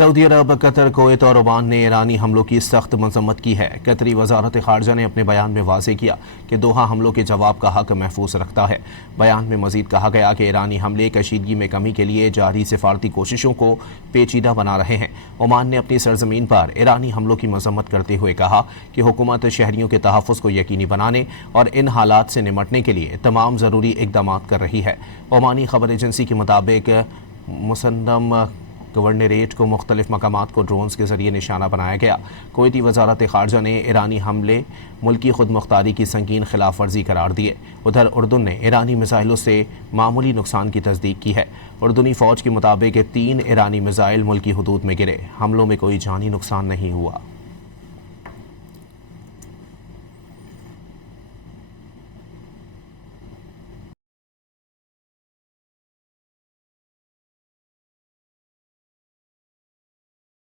سعودی عرب، قطر، Kuwait اور Oman نے ایرانی حملوں کی سخت مذمت کی ہے۔ قطری وزارت خارجہ نے اپنے بیان میں واضح کیا کہ دوحہ حملوں کے جواب کا حق محفوظ رکھتا ہے۔ بیان میں مزید کہا گیا کہ ایرانی حملے کشیدگی میں کمی کے لیے جاری سفارتی کوششوں کو پیچیدہ بنا رہے ہیں۔ عمان نے اپنی سرزمین پر ایرانی حملوں کی مذمت کرتے ہوئے کہا کہ حکومت شہریوں کے تحفظ کو یقینی بنانے اور ان حالات سے نمٹنے کے لیے تمام ضروری اقدامات کر رہی ہے۔ عمانی خبر ایجنسی کے مطابق مسندم گورنریٹ کو مختلف مقامات کو ڈرونز کے ذریعے نشانہ بنایا گیا۔ کویتی وزارت خارجہ نے ایرانی حملے ملکی خود مختاری کی سنگین خلاف ورزی قرار دیے۔ ادھر اردن نے ایرانی میزائلوں سے معمولی نقصان کی تصدیق کی ہے۔ اردنی فوج کے مطابق 3 ایرانی میزائل ملکی حدود میں گرے۔ حملوں میں کوئی جانی نقصان نہیں ہوا۔